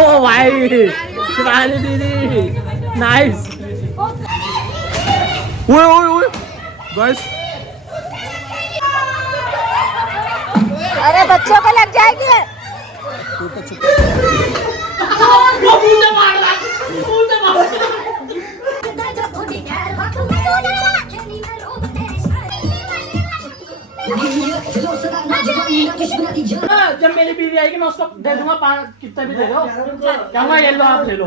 ओ भाई शिवानी दीदी नाइस। ओए ओए ओए गाइस अरे बच्चों को लग जाएगी। जब मेरी बीवी आएगी मैं उसको दे दूंगा कितना भी दे दो, कहूँगा ये लो आप ले लो।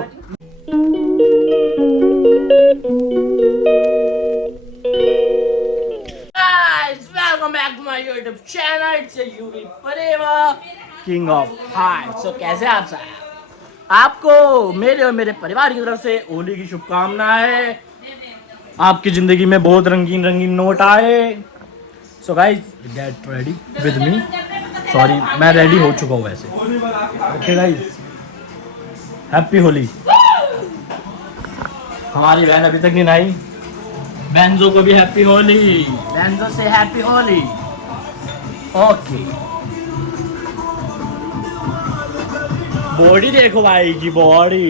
Guys, welcome back to my YouTube channel. It's a UV Pareva, King of Hearts. So कैसे आप सब? आपको मेरे और मेरे परिवार की तरफ से होली की शुभकामनाएं। आपकी जिंदगी में बहुत रंगीन रंगीन नोट आए। So guys, get ready with me. Sorry, मैं रेडी हो चुका हूँ वैसे। Okay guys, happy Holi. हमारी बहन अभी तक नहीं आई। बेंजो को भी हैप्पी होली। बेंजो से हैप्पी होली। ओके। बॉडी देखो भाई की बॉडी।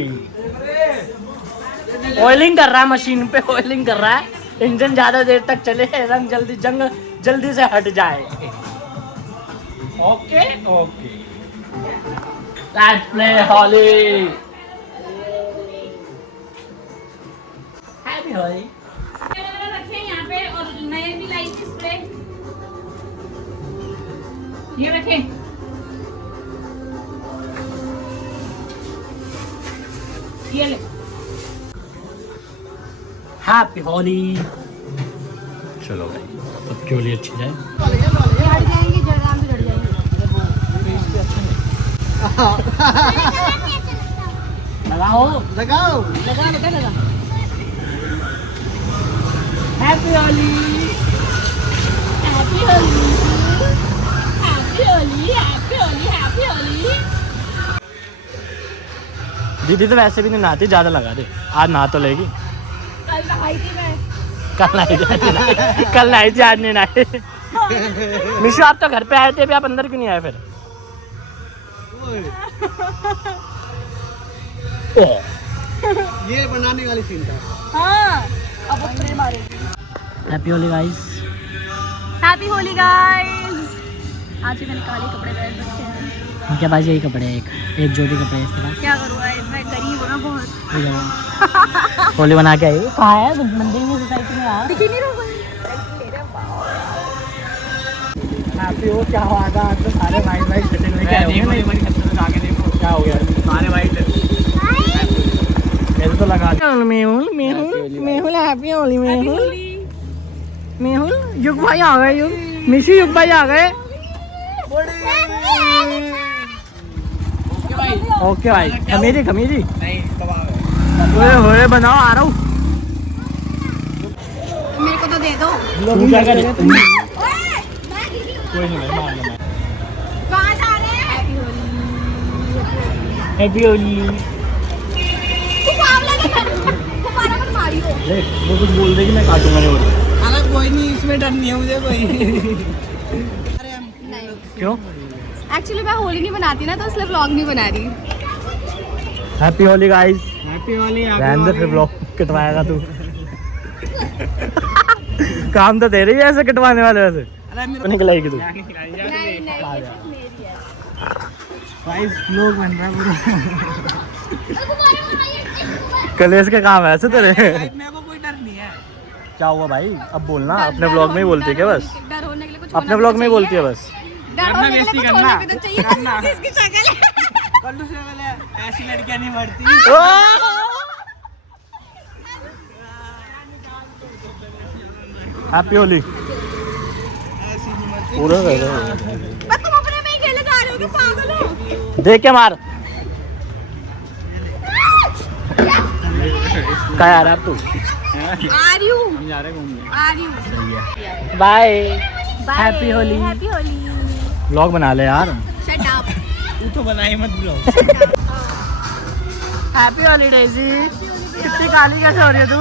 ऑयलिंग कर रहा है, मशीन पे ऑयलिंग कर रहा है। इंजन ज्यादा देर तक चले, रंग जल्दी से हट जाए। Okay okay, let's play Holi. Happy Holi. रखे यहाँ पे और नए भी लाई थी स्प्रे, ये रखे। ये ले। हैप्पी होली। चलो भाई, सबकी होली अच्छी जाए। हट जाएंगे, जड़ाम भी हट जाएंगे। लगाओ लगाओ लगा लगा लगा। Happy Holi. Happy Holi, happy Holi, happy Holi, happy Holi. दीदी तो वैसे भी नहीं नहाती, ज्यादा लगा दे। आज नहा तो लेगी। कल नहाई थी मैं। कल नहाई थी, कल नहाई थी, आज नहीं नहाई। मिशु आप तो घर पे आए थे, अभी आप अंदर क्यों नहीं आए फिर? ये बनाने वाली सीन था। हाँ, अब वो स्प्रे मारेगी। Happy Holi guys. Happy Holi guys. आज ही मैंने काले कपड़े पहन रखे हैं। क्या बाजी, यही कपड़े एक जोड़ी कपड़े इसके पास। क्या करूँ भाई, मैं गरीब हूँ ना बहुत। होली बना के आई। कहाँ है मंदिर में, सोसाइटी में यार? दिख ही नहीं रहा कोई। हैप्पी हो, क्या हुआ था? आज तो सारे वाइट शर्ट लेके आए होंगे। क्या हो गया? सारे वाइट मेरे तो लगा। मेहुल हैप्पी होली। मेहुल युग भाई आ गए। मिशु युग भाई आ गए। ओके भाई, खमीरी होए बनाओ, आ रहा हूँ। मेरे को तो दे दो। तू क्या करेगा? कोई नहीं भाई, कहाँ जा रहे हैं? हैप्पी होली। तुम्हारा मत मारियो। वो कुछ बोल दे कि मैं काटूंगा नहीं बोल। अलग कोई नहीं, इसमें डर नहीं है मुझे कोई। क्यों? एक्चुअली मैं होली नहीं बनाती ना, तो इसलिए व्लॉग नहीं बना रही। Happy Holi guys. Happy Holi. रहने दे, फिर ब्लॉग कटवाएगा तू। काम तो तेरे ही ऐसे कटवाने वाले वैसे। निकलाएगी तू। नहीं नहीं, ये सिर्फ मेरी है। गाइस व्लॉग बन रहा है कलेश के काम है ऐसे तेरे। मेरे को कोई डर नहीं है। क्या हुआ भाई? अब बोलना, अपने ब्लॉग में ही बोलती है क्या बस? डर होने के लिए कुछ अपने ब्लॉग में ही बोलती है बस। डर होने के लिए कुछ होने भी तो चाहिए ना, इसकी शक्ल है। कल्लू से पहले ऐसी लड़कियां नहीं मरती। हैप्पी होली। पूरा मैं तुम अपने में ही खेले जा रहे हो कि पागल हो? देख के मार। क्या यार आप तू? आ रही हूँ, हम जा रहे हैं घूमने। आ रही हूँ। Bye. Happy Holi. Happy Holi. Vlog बना ले यार। Shut up. तू तो बनाई मत ब्लॉग। Happy Holi Daisy. कितनी काली कैसे हो रही है तू?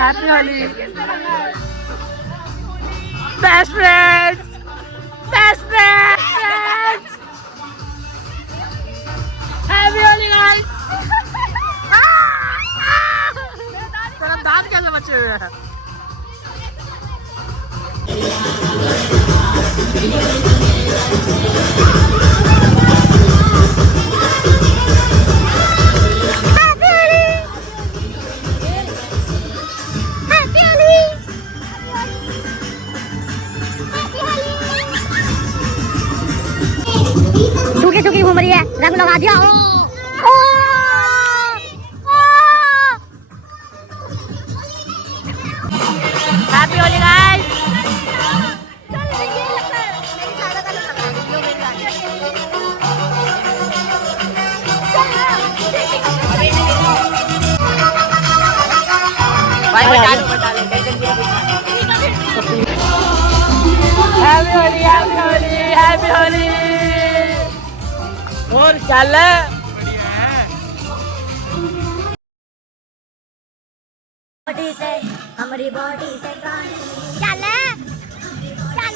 Happy Holi. Best friends, best friends. सूखी सूखी घूम रही है, रंग लगा दिया। Happy Holi guys. भाई बता लो happy Holi happy Holi happy Holi. और चल बॉडी से हमारी बॉडी से चल चल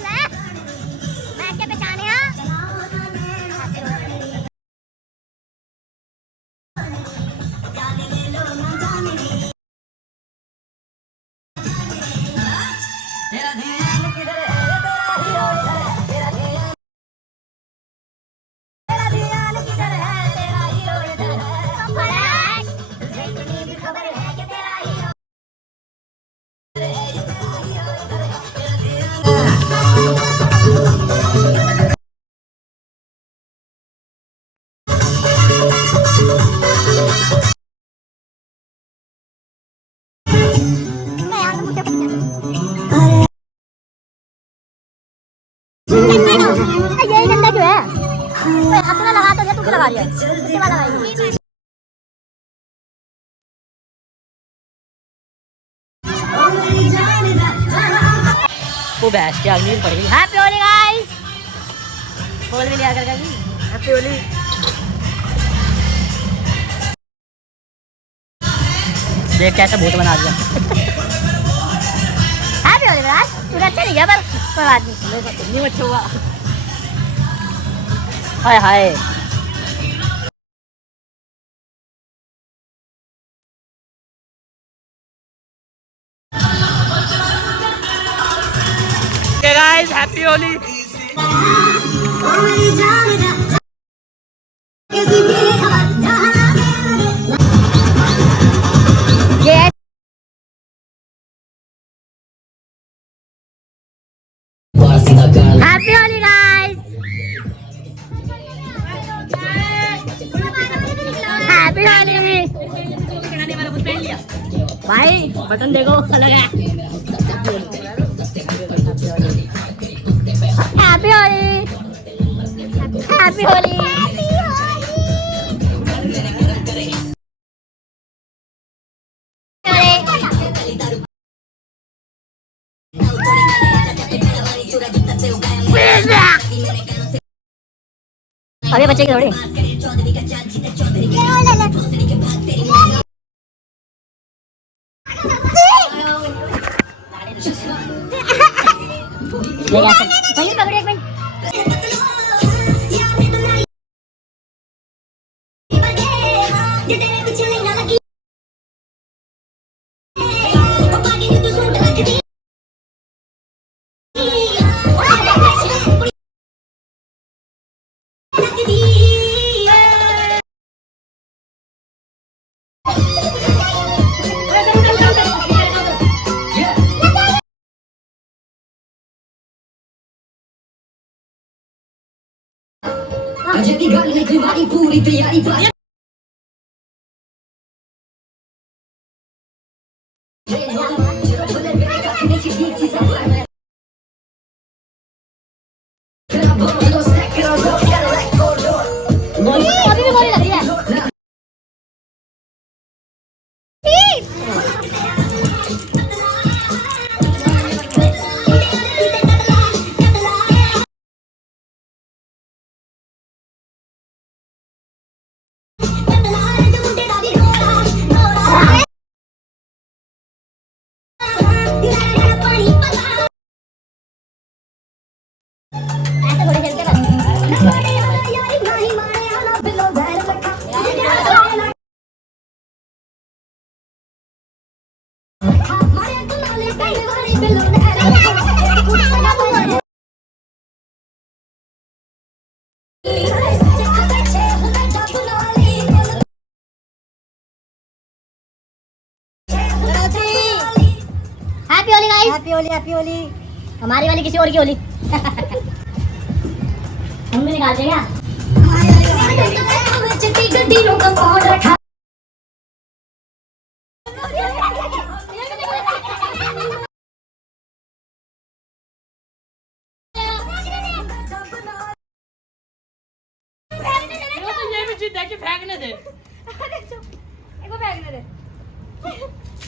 मैं क्या पहचाने यही गंदा क्यों है? अपना लगा तो तू क्यों लगा रही है? कितनी बार लगाई? वो भैंस की अग्नि पड़ गई। Happy Holi guys. बोल भी लिया कर हैप्पी होली। देख कैसा भूत बना दिया। Happy Holi guys. तू अच्छा नहीं गया पर कोई बात नहीं। नहीं अच्छा हुआ। Hi hi guys happy Holi. Happy Holi guys. Happy Holi भाई बटन देखो अलग है। Happy Holi happy Holi. अरे बच्चे की थोड़ी पकड़ो एक minute. Jadi gali kembali puri tiari pas. अभी भी बोली लग रही है। Happy Holi guys, happy Holi, happy Holi. हमारी वाली किसी और की होली। हम भी निकालते क्या? ये भी चीज देखी फेंकने दे। एक बार फेंकने दे।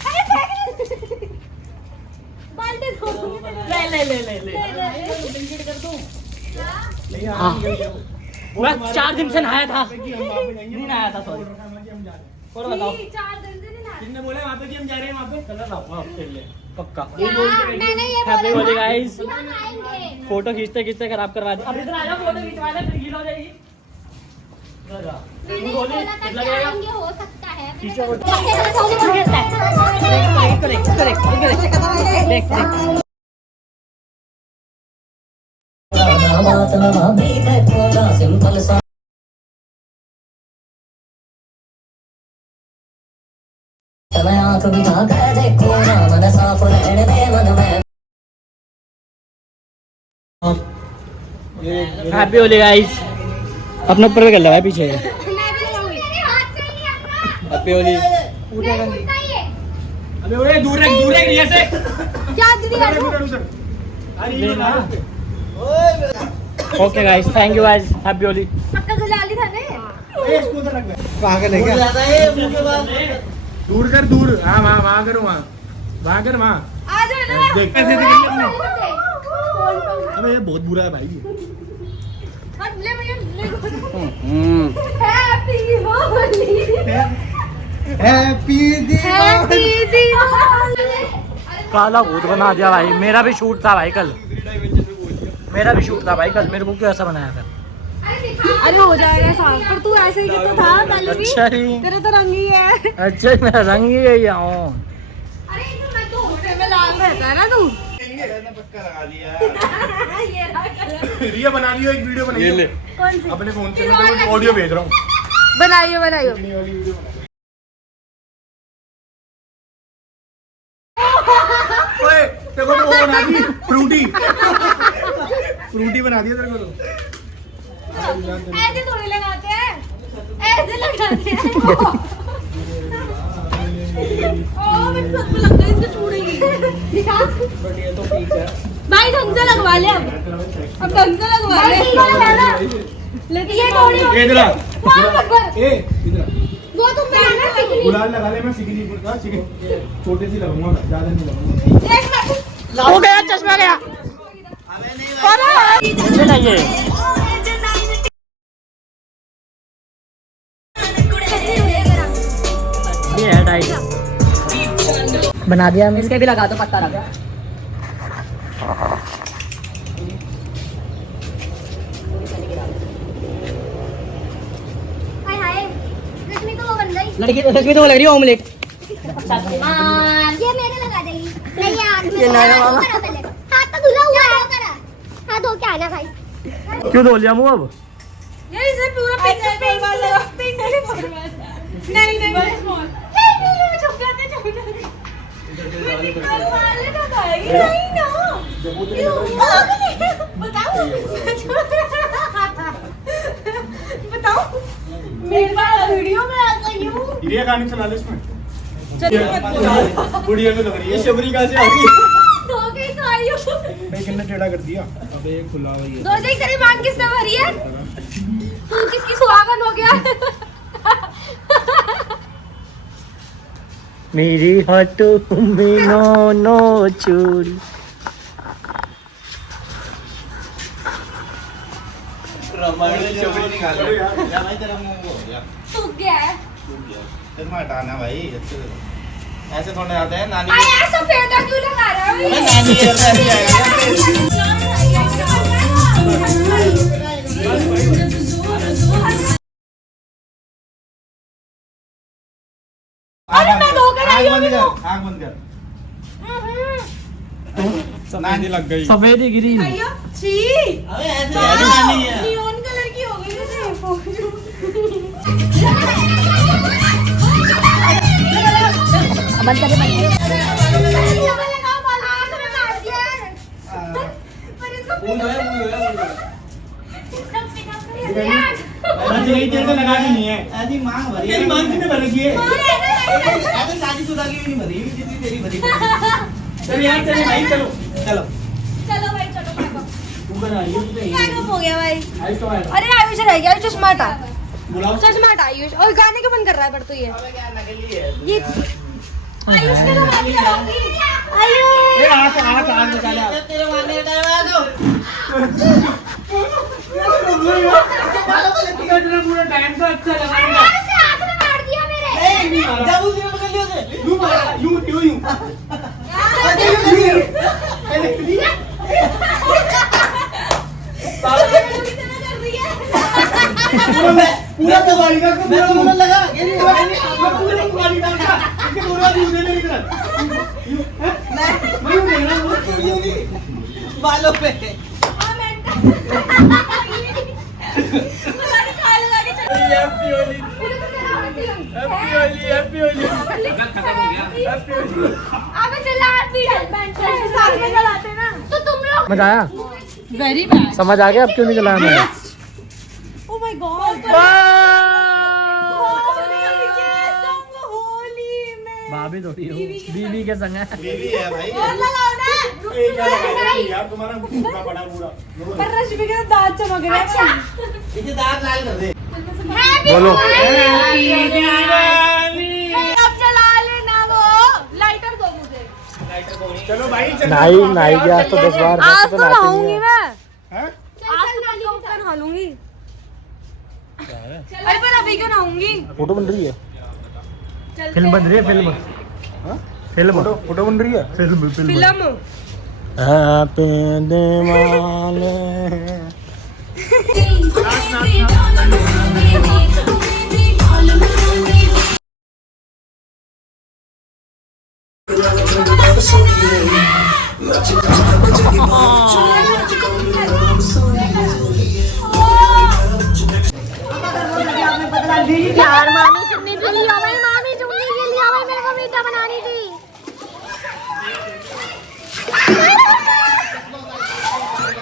अरे फेंकने दे। बाल्टी दो। ले हाँ। मैं 4 दिन से नहाया था, नहीं नहाया था, सॉरी। और बताओ 4 दिन से नहीं नहाया। किसने बोला वहाँ पे कि हम जा रहे हैं वहाँ पे? कलर लाऊंगा खेल ले पक्का। मैंने ये हैप्पी होली गाइस। हम आएंगे। फोटो खींचते खींचते खराब करवा दी। अब इधर आ जाओ, फोटो खिंचवा दे, फिर गीला हो जाएगी। इधर आ। मैंने होली बोला था कि लगेगा। आएंगे, हो सकता है। खींचो वो। सिंपल सा मैं आंख बिठा कर देखो ना मन साफ रहने दे मन में। Happy Holi guys. अपने ऊपर भी कर लो भाई पीछे। मैं भी लगाऊंगी। मेरे हाथ से नहीं आता। हैप्पी होली। उल्टा ही है। अबे ओए दूर रख रिया से। क्या दीदी कर दो? Okay guys, thank you guys. Happy Holi. पक्का गुलाली था ने। इसको उधर रख दे। वहाँ कर ले क्या? दूर कर, दूर। हाँ वहाँ कर, वहाँ कर, वहाँ। आ जाओ ना। देख कैसे देख ले। अबे ये बहुत बुरा है भाई। ले भैया ले। Happy Holi. Happy happy Diwali. काला भूत बना दिया भाई। मेरा भी शूट था भाई कल, मेरा भी शूट था भाई कल। मेरे को क्यों ऐसा बनाया था? अरे हो जाएगा साफ, पर तू ऐसे ही तो था पहले भी। अच्छा ही, तेरा तो रंग ही है। अच्छा मेरा रंग ही है ये। अरे इनको मैं तो होते में लाल रहता है ना तू। पक्का लगा दिया। ये रहा कलर। रिया बना लियो, एक वीडियो बनाइए कौन सी? अपने फोन से। मैं ऑडियो भेज रहा हूँ। बनाइयो बनाइयो। वाली वीडियो बना। ओए तेरे को तो वो बना दी फ्रूटी। फ्रूटी बना दिया तेरे को तो। ऐसे थोड़ी लगाते हैं, ऐसे लगाते हैं। ओ मेरे सर पे लग गया, इसको छूटेगी। दिखा भाई, ढंग से लगवा ले। अब ढंग से लगवा ले। लेकिन ये थोड़ी इधर आ। वो इधर वो तुम बनाना सीख ली। गुलाल लगा ले। मैं सिकनी छोटे सी लगाऊंगा, ज्यादा नहीं लगाऊंगा। एक मिनट। हो गया, चश्मा गया। मुझे नहीं है। ये है डाइट बना दिया। इसके भी लगा दो, पत्ता लगा। हाय हाय, रश्मि तो वो बन गई। लड़की तो लग रही है ऑमलेट। ये मेरे लगा देगी। नहीं यार, ये हाथ तो धुला हुआ है। हाथ धो के आना भाई। क्यों धो लिया मुंह अब? ये इसे पूरा पिंक नहीं छुप जाते नहीं ना। बताओ मेरे पास वीडियो में आ गई हूँ। रिया गाने चला ले इसमें। बुढ़िया में लग रही है। शबरी कहाँ से आ गई? धो के तो आई हूँ। भाई किसने टेढ़ा कर दिया? अबे खुला हुआ ही है। दो देख तेरी मांग किसने भरी है? तू किसकी सुहागन हो गया? मेरी हाथों में नो चोरी। सूख गया है। हटाना भाई, ऐसे थोड़े आते हैं। नानी अरे यार सफेदा क्यों लगा रहा है? नानी के ऐसे अरे मैं धोकर आई हूँ। आँख बंद कर। नानी लग गई। सफेदी गिरी। छी। अबे ऐसे नानी है। नियॉन कलर की हो गई बंद कर दे नहीं तेरे को लगा नहीं है ऐसी मांग भरी है मांग कितने भर रखी है ऐसे शादीशुदा की भी नहीं भरी जितनी तेरी भरी चलो यार चलो भाई चलो चलो चलो भाई चलो तू बना ये तो क्या कब हो गया भाई आइस तो आएगा अरे आयुष रह गया चश्मा हटा बुलाओ चश्मा हटा आयुष और गाने क्यों बंद कर रहा है पर तू ये आयुष के तो मारने लगाऊंगी आयुष ए आंख निकाल तेरे मारने का टाइम आ जाओ पूरा टाइम तो अच्छा लगा मार दिया मेरे नहीं मारा जब उसने पकड़ लिया उसे यूं मारा यूं पूरा दबाई का पूरा मुंह लगा ये नहीं पूरा दबाई का इसके पूरा यूं दे मेरी तरफ नहीं मैं यूं देना वो यूं नहीं बालों पे हैप्पी होली अबे चला साथ में चलाते ना तो तुम लोग समझ आया वेरी बैड समझ आ गया अब क्यों नहीं चलाया मैंने ओ माय गॉड होली में भाभी थोड़ी हो बीवी के संग है बीवी है भाई और लगाओ ना यार तुम्हारा मुंह बड़ा पूरा पर रश्मि के दांत चमक रहे हैं इसे दांत लाल कर दे बोलो बोलो अब चला लेना वो लाइटर दो मुझे चलो भाई नहीं गया तो 10 बार आज तो नहाऊंगी मैं हैं आज तो पक्का होकर नहा लूंगी अरे पर अभी क्यों नहाऊंगी फोटो बन रही है चलते फिल्म बन रही है फिल्म फिल्म फोटो बन रही है फिल्म फिल्म हैप्पी दिवाली यार मामी चुन्नी के लिए भाई मामी चुन्नी के लिए भाई मेरे को मीठा बनानी थी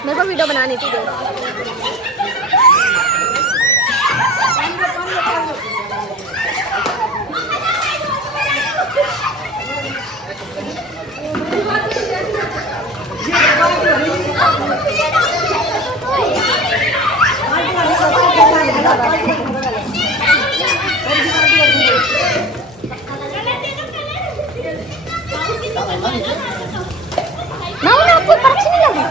मेरे को वीडियो बनानी थी दो ना आपको पर्ची नहीं लगी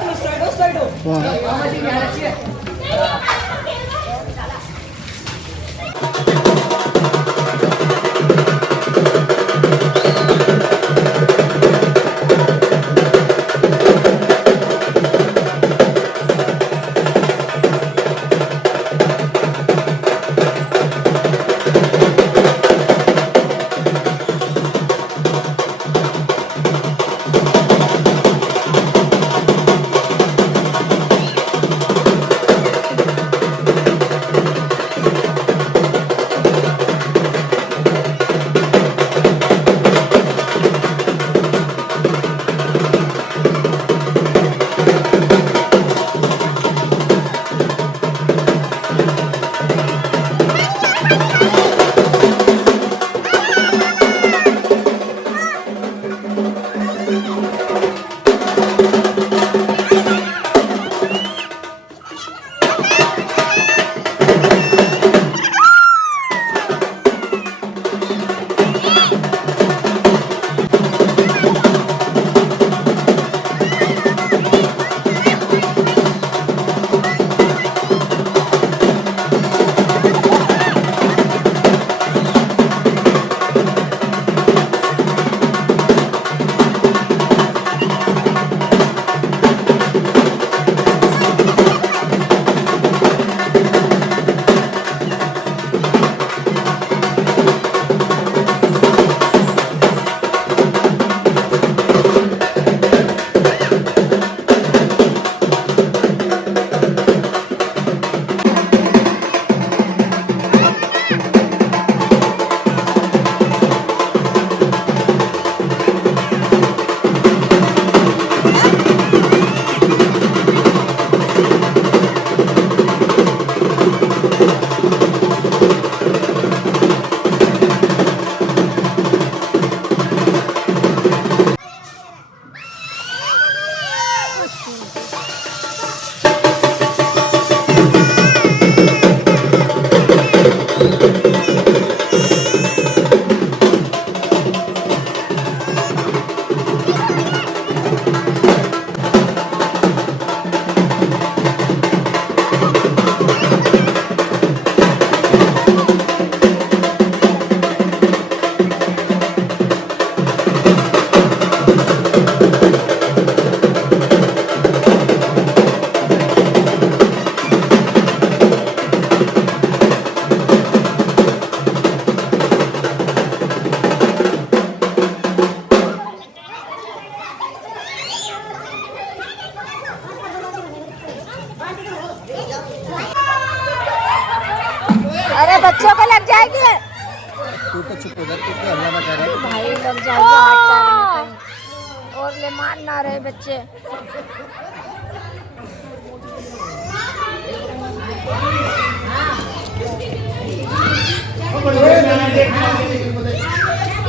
बच्चों को लग जाएगी। तू तो चुप हो जा, तू क्या हल्ला मचा रहा है? भाई लग जाएगी हाथ पैर में कहीं। और ले मान ना रहे बच्चे।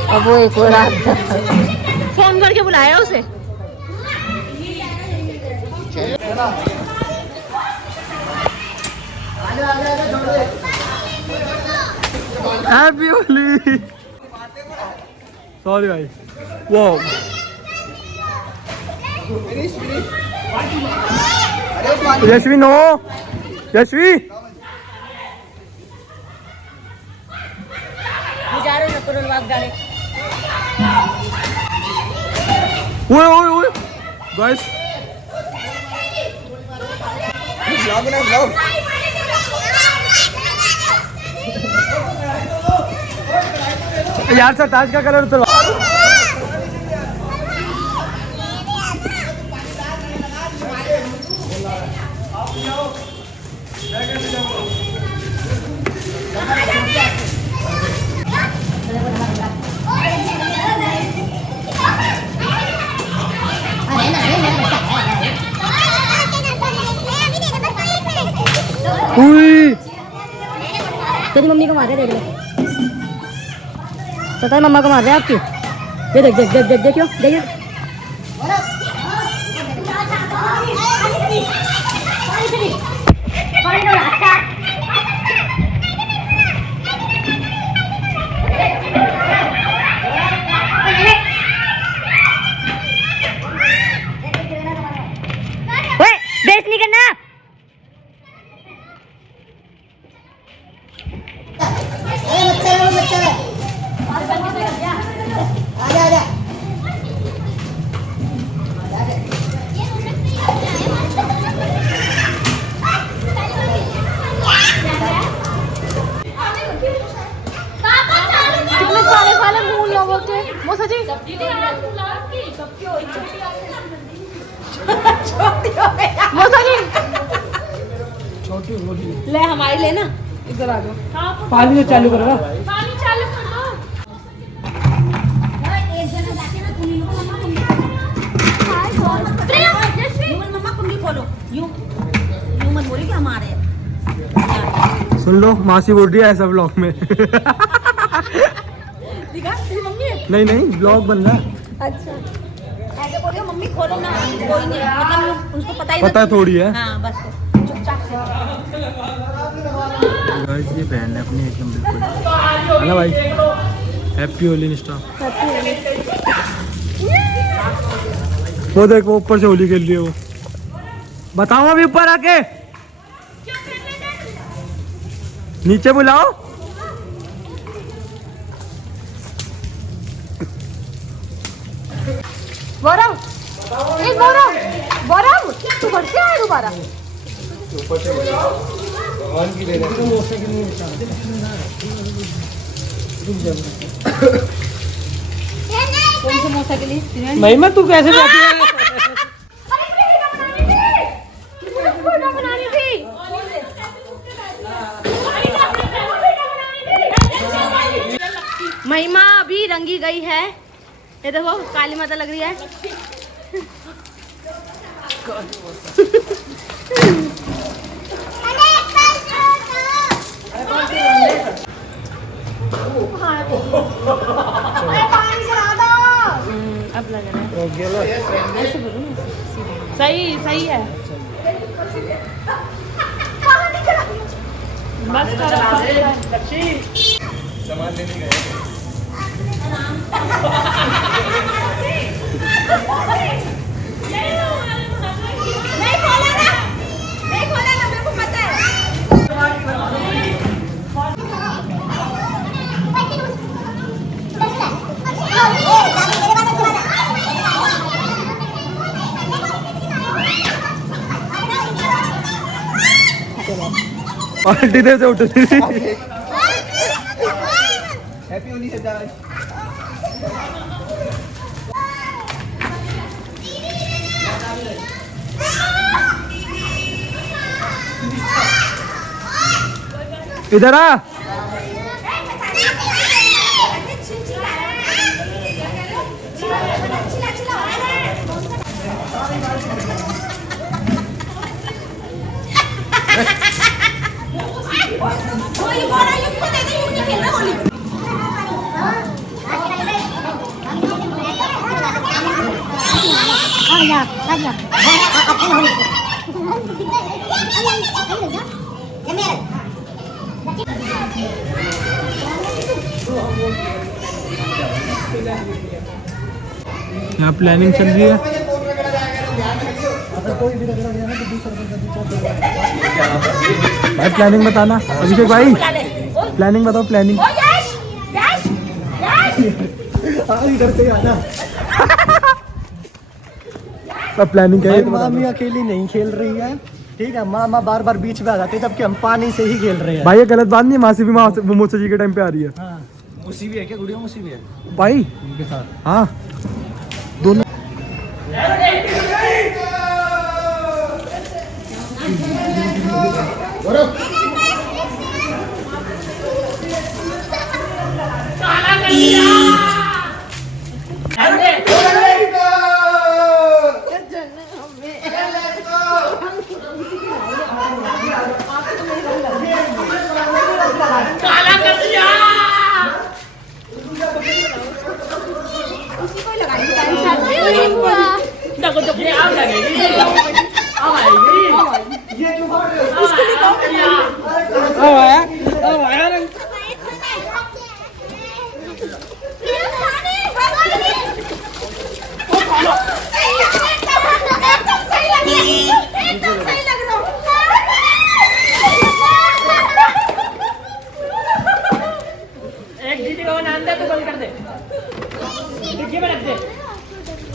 अब वो एक और आता फोन करके बुलाया उसे। हैप्पी होली। सॉरी भाई। वो यशवी नो, यशवी ओए ओए ओए गाइस ब्लॉग ना ब्लॉग। यार सरताज का कलर उतरवा। तेरी मम्मी को मार रहे, देख ले। पता है मम्मा को मार रहे हैं आपकी। ये देख देख देख देख देखियो देखियो। बेइज्जती नहीं करना। ले हमारी लेना, इधर आ जाओ। पानी से चालू करो ना। पानी चालू कर दो। मम्मा कुंडी खोलो। यूं यूं मत बोली कि हमारे। सुन लो मासी बोल रही है ऐसा ब्लॉग में। दिखा तेरी मम्मी है? नहीं नहीं ब्लॉग बन रहा है। अच्छा ऐसे बोल रही हो मम्मी खोलो ना, कोई नहीं मतलब उसको पता ही पता थोड़ी है। हाँ बस चुपचाप से। गाइस ये बहन है अपनी एकदम बिल्कुल है ना भाई। हैप्पी होली निष्ठा। वो देख वो ऊपर से होली खेल रही है वो। बताओ अभी ऊपर आके नीचे बुलाओ। गौरव, एक गौरव, गौरव, तू घर से आया दोबारा? कौन से मौसा के लिए? महिमा तू कैसे बैठी है? महिमा अभी रंगी गई है। ये देखो काली माता लग रही है। अब लग रहा है ऐसे बोलो ना, सही सही है। बस सामान लेने गए। नहीं खोला ना, नहीं खोला ना, मेरे को पता है। पार्टी दे से उठ रही। हैप्पी होली से जा। इधर आ। यहाँ प्लानिंग चल रही है। भाई प्लानिंग बताना। अभिषेक भाई प्लानिंग बताओ, प्लानिंग। इधर से आना। अब प्लानिंग क्या है? मामी अकेली नहीं खेल रही है, ठीक है। मामा बार बार बीच में आ जाते हैं, जबकि हम पानी से ही खेल रहे हैं। भाई ये गलत बात नहीं है, मासी भी मोमोज जी के टाइम पे आ रही है। हाँ। उसी भी है क्या? गुड़िया उसी भी है भाई उनके साथ। हाँ दोनों।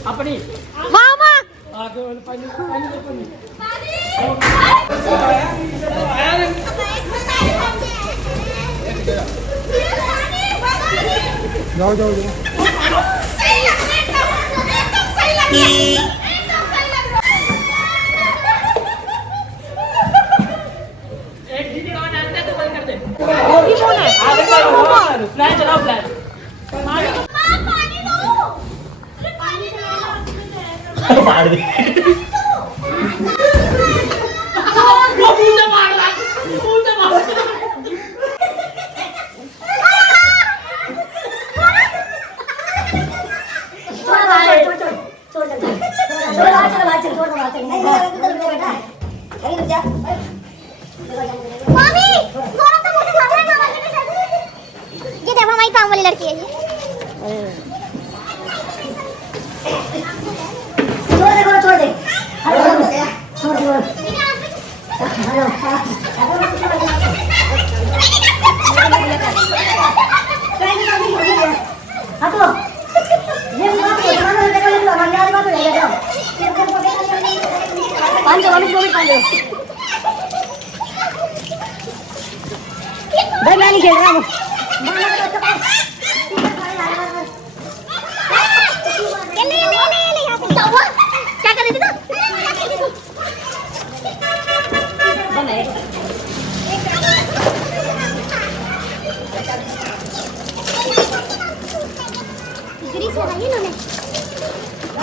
अपनी मामा जाओ जाओ जाओ। एक दीदी का नाम दे तो बंद कर दे। फ्लैश चलाओ, फ्लैश। मार दे। वो मुझे मार रहा है, मुझे मार रहा है। मामी थोड़ा सा मुझे खा लेना। ये जब हमारी काम वाली लड़की है ये। छोड़ दे छोड़ दे। छोड़ दे। भाई मैं नहीं खेल रहा हूँ। क्या कर रही थी तू?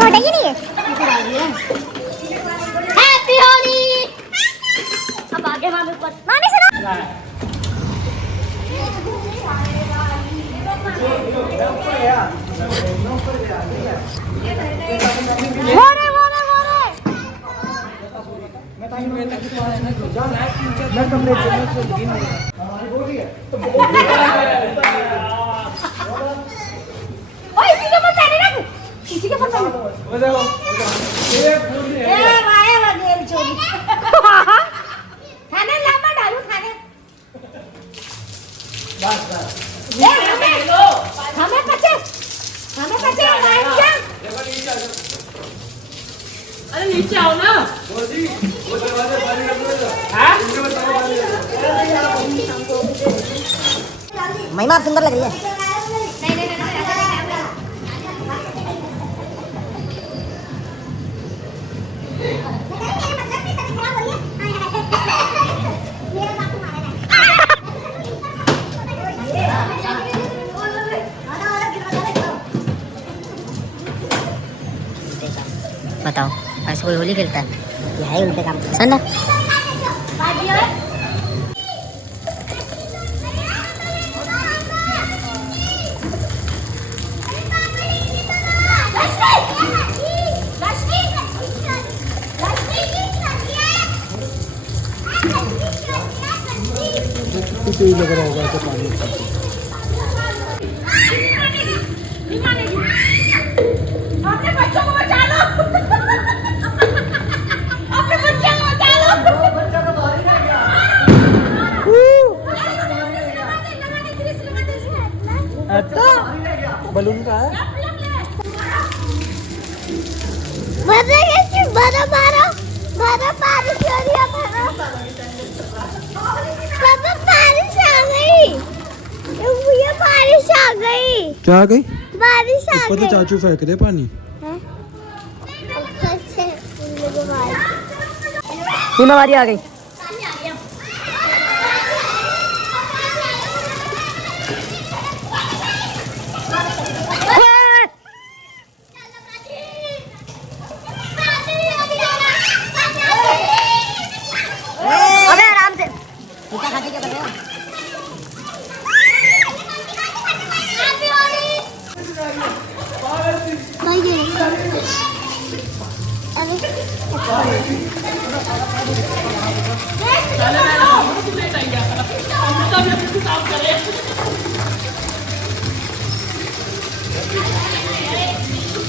हटाइए नहीं है। हैप्पी होली। अब आगे मामी ऊपर। मामी सुनो। मोरे मोरे मोरे। मैं कमरे चलने ओए इसी के ऊपर पहने रख। इसी के ऊपर पहने। ए वाया वगैरह चोरी। खाने लामा डालू खाने। बस बस। हमें पचे अरे नीचे आओ ना। वो दरवाजा बंद कर दो। हाँ? महिमा सुंदर लग रही है। कोई होली खेलता है, ये है उल्टे काम पसंद है। किसी लग रहा होगा ऐसे पानी अपने बच्चों को बचा लो, अपने बच्चों को बचा लो। अच्छा बलून का है। बारिश आ गई। क्या आ गई? बारिश आ ऊपर गई। तो चाचू फेंक दे पानी। हिमावारी आ गई। अबे आराम से क्या खाते क्या कर रहे हो?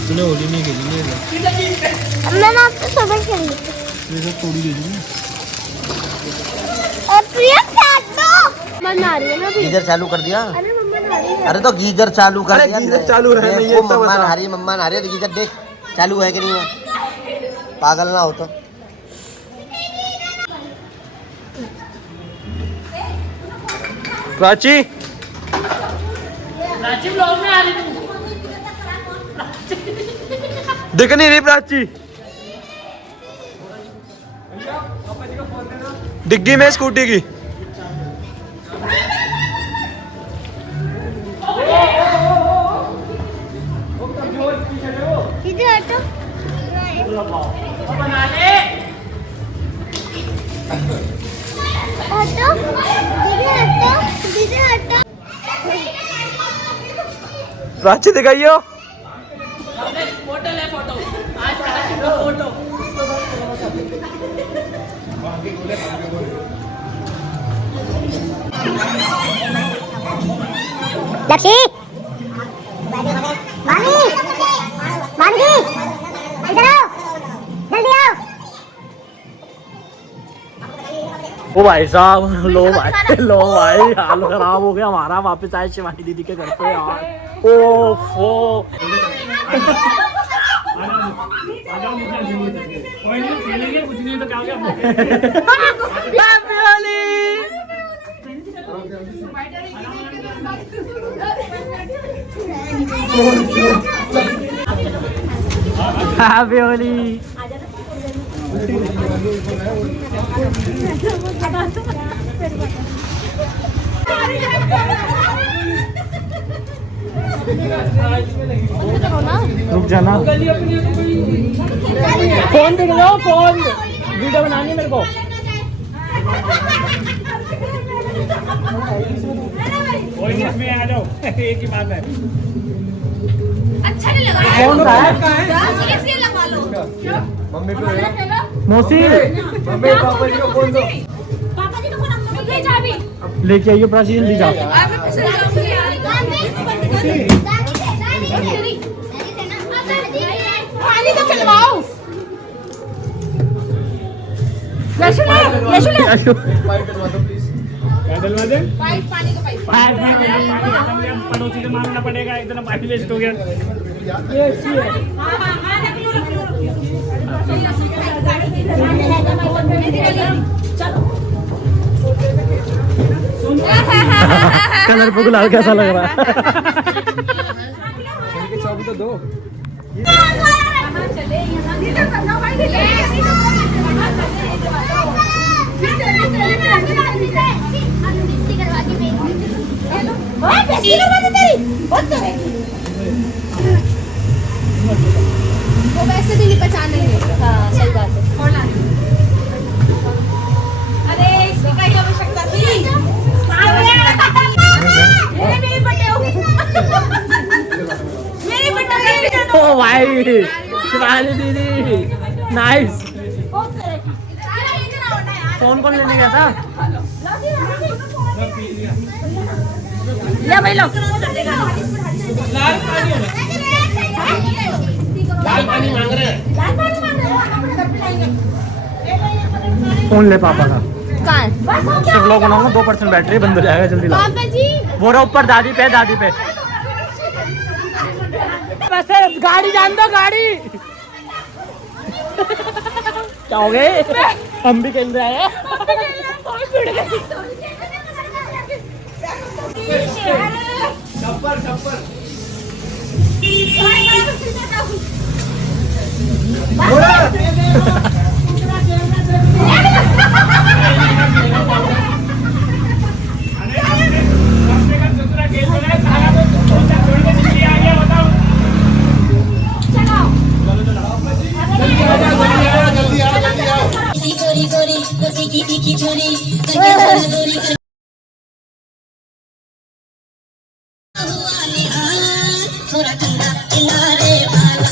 तूने होली नहीं खेली नहीं मैंने आपको सबक खेली। ये सब थोड़ी दे दी। प्रिया फेंक दो। मम्मा आ रही है ना अभी। गीजर चालू कर दिया। अरे मम्मा आ रही है। अरे तो गीजर चालू कर अरे दिया। गीजर चालू रहने ये देखो इतना मम्मा बता। नहा रही है, मम्मा नहा रही है तो गीजर देख चालू है कि नहीं है, पागल ना हो तो। प्राची प्राची ब्लॉग में आ रही तू। दिख नहीं रही प्राची। डिग्गी में स्कूटी की। इधर हटो। बना ले। हटो। इधर हटो। इधर हटो। प्राची दिखाइयो। फोटो ले फोटो। आज प्राची का फोटो। लक्ष्मी मामी मामी इधर आओ जल्दी आओ। ओ भाई साहब लो भाई हाल खराब हो गया हमारा। वापस आए शिवानी दीदी के घर पे यार। ओफो कुछ नहीं तो क्या हो गया। हैप्पी होली। रुक जाना। फोन दिख लो, फोन वीडियो बनानी है मेरे को। कोई नहीं इसमें आ जाओ, एक ही बात है। अच्छा नहीं लगा। कौन सा है? ऐसे लगा लो। मम्मी को मौसी मम्मी पापा जी को फोन दो। पापा जी को फोन नंबर ले जा अभी। लेके आइए प्राची जल्दी जाओ। पानी तो चलवाओ। यशु पाइप डलवा दो प्लीज। क्या डलवा दे? पाइप पानी का पाइप। पड़ोसी से मांगना पड़ेगा, इतना पाइप वेस्ट हो गया। कलरफुल गुलाल कैसा लग रहा है? चाबी तो दो। वो वैसे भी नहीं पहचानेंगे। हाँ सही भाई, शिवानी दीदी, नाइस। फोन कौन लेने गया था? ले भाई लो। लाल पानी मांग रहे हैं। फोन ले पापा का। कहाँ है? सिर्फ लोग बनाऊंगा 2% बैटरी बंद हो जाएगा जल्दी ला। पापा जी वो रहा ऊपर दादी पे वैसे गाड़ी जान दो गाड़ी। क्या हो गए? हम भी खेल रहे हैं। छप्पर छप्पर गोरी गोरी गोरी की तीखी छोरी करके गोरी गोरी कर थोड़ा ठंडा किनारे वाला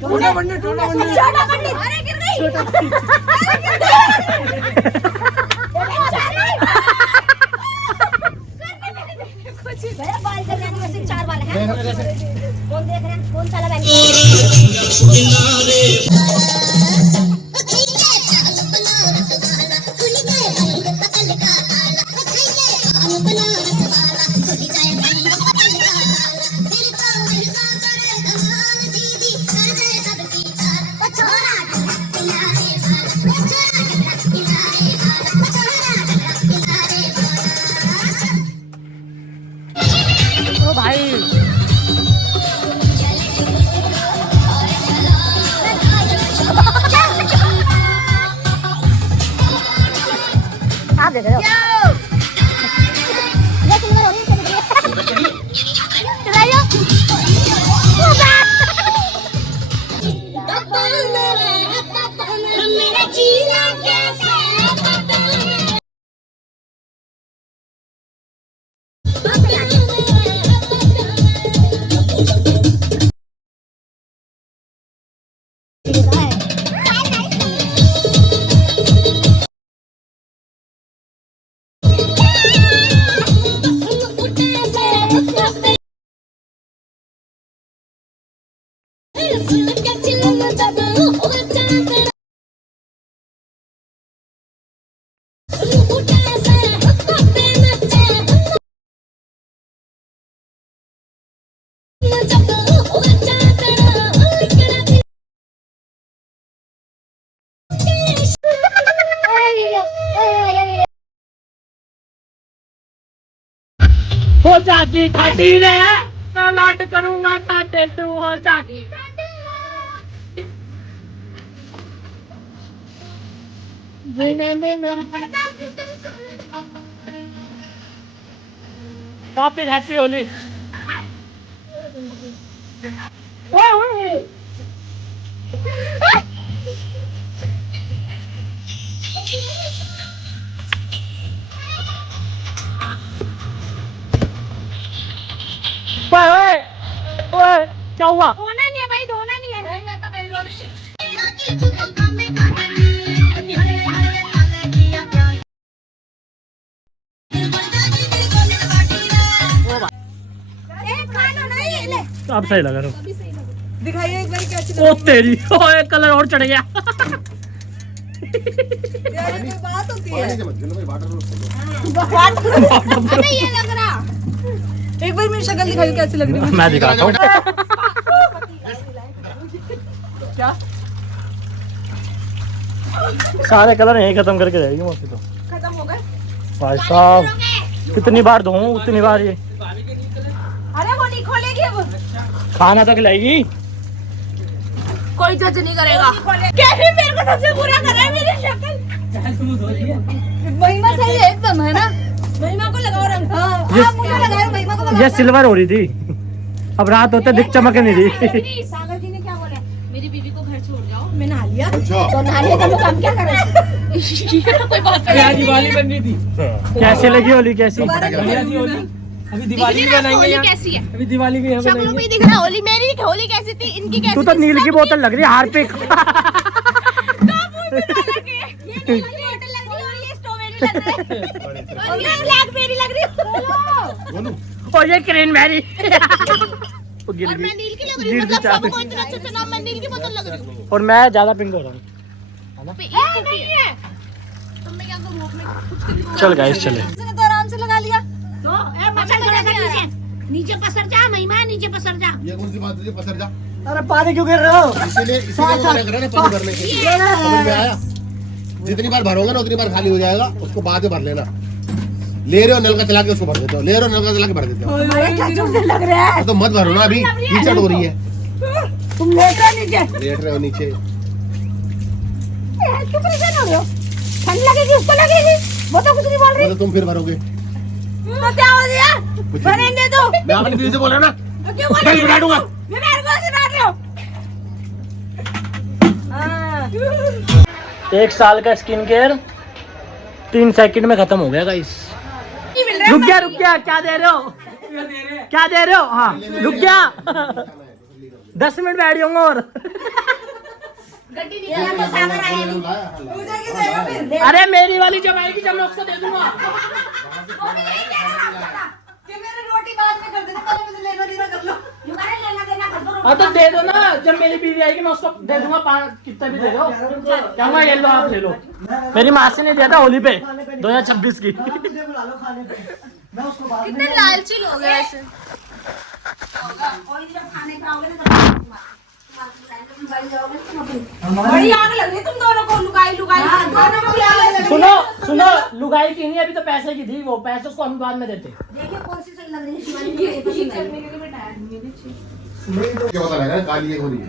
छोटा पंडित अरे गिर गई। बाल करने में सिर्फ 4 बाल हैं। कौन देख रहे हैं? कौन साला बैंक? ओ भाई आप देख रहे हो? ये सिंगर हो रही है। चलाइयो। मेरा जीना कैसा हो जाती ठाटी रे, मैं लाट करूंगा ठाटे तू हो जाती। काफी हैप्पी होली। ओए क्या हुआ? धोना नहीं है भाई, धोना नहीं है। अब सही लगा रो। दिखाइए एक बार क्या अच्छी ओ तेरी, ओ एक कलर और चढ़ गया। यार ये बात होती है। अरे ये लग रहा। एक बार मेरी शक्ल दिखाइए कैसी लग रही है। मैं दिखाता हूँ। क्या? सारे कलर यही खत्म करके रहेगी मौसी तो। खत्म हो गए? भाई साहब कितनी बार धोऊं उतनी बार ये अरे वो नहीं खोलेगी अब। खाना तक लाएगी। कोई जज नहीं करेगा। कैसे मेरे को सबसे बुरा कर रहा है मेरी शक्ल। महिमा सही है एकदम, है ना? महिमा को लगाओ रंग। हाँ, मुझे लगाओ, महिमा को लगाओ। ये सिल्वर हो रही थी, अब रात होते दिख चमक नहीं रही। सागर जी ने क्या बोला, मेरी बीवी को घर छोड़ जाओ। मैं नहा लिया अच्छा तो नहा लिया तो हम क्या करें? ये तो कोई बात नहीं। दिवाली बननी थी। कैसे लगी होली कैसी? बढ़िया थी होली। अभी दिवाली भी बनाएंगे होली यहाँ। कैसी है? अभी दिवाली भी यहाँ शक्लों बनाएंगे। पे ही दिख रहा है होली। मेरी होली कैसी थी, इनकी कैसी तू तो थी? नील की बोतल लग रही है, हार्पिक। ये नील की बोतल लग रही है और ये स्ट्रॉबेरी लग रही है और ये ब्लैकबेरी लग रही है बोलो और ये क्रेनबेरी। और मैं नील की लग रही हूँ। मतलब सबको इतना अच्छा अच्छा नाम, मैं नील की बोतल लग रही हूँ। और मैं ज्यादा पिंक हो रहा हूँ। नहीं है तो मैं क्या करूँ अपने? चल गाइस चले। तो आराम से लगा लिया तो नीचे नीचे पसर जा महिमा, नीचे पसर जा। ये कौन सी बात है, पसर जा। अरे पानी क्यों गिर रहे हो? इसीलिए मना कर रहा ना पानी भरने के लिए। समझ में आया? जितनी बार भरोगे ना उतनी बार खाली हो जाएगा, उसको बाद में भर लेना। ले रहे हो नल का चला के उसको भर देते हो, ले रहे हो नल का चला के भर देते हो। लग रहा है तो मत भरो ना, अभी कीचड़ हो रही है। तुम लेट रहे नीचे, लेट रहे हो नीचे। क्यों परेशान हो रहे हो? ठंड लगेगी उसको लगेगी, वो तो कुछ नहीं बोल रही। तो तुम फिर भरोगे। तो क्या हो गया? भरेंगे तो मैं अपनी बीवी से बोल रहा ना, तो क्यों बोल मैं बिठा दूंगा। मैं मेरे को सुना रही हूँ। 1 साल का स्किन केयर 3 सेकंड में खत्म हो गया गाइस। रुक गया, क्या दे रहे हो? क्या दे रहे हो? हाँ रुक गया। 10 मिनट बैठ जाऊंगा और। अरे मेरी वाली जब आएगी जब मैं उसको दे दूंगा। रोटी बाद में कर देना, पहले मुझे लेना देना कर लो। लेना देना कर दो। हाँ तो दे दो ना, जब मेरी बीवी आएगी मैं उसको दे दूंगा। कितना भी दे दो, कहूँगा ये लो आप ले लो। मेरी माँ से नहीं दिया था होली पे 2026 की। कितने लालची लोग हैं ऐसे। बड़ी आग लग रही है तुम दोनों को, लुगाई लुगाई दोनों को आग लग रही है। सुनो लुगाई की नहीं, अभी तो पैसे की थी, वो पैसे उसको हम बाद में देते। देखिए कौन सी सही लग रही है शिवानी को। क्या पता लगा काली है, हो रही है।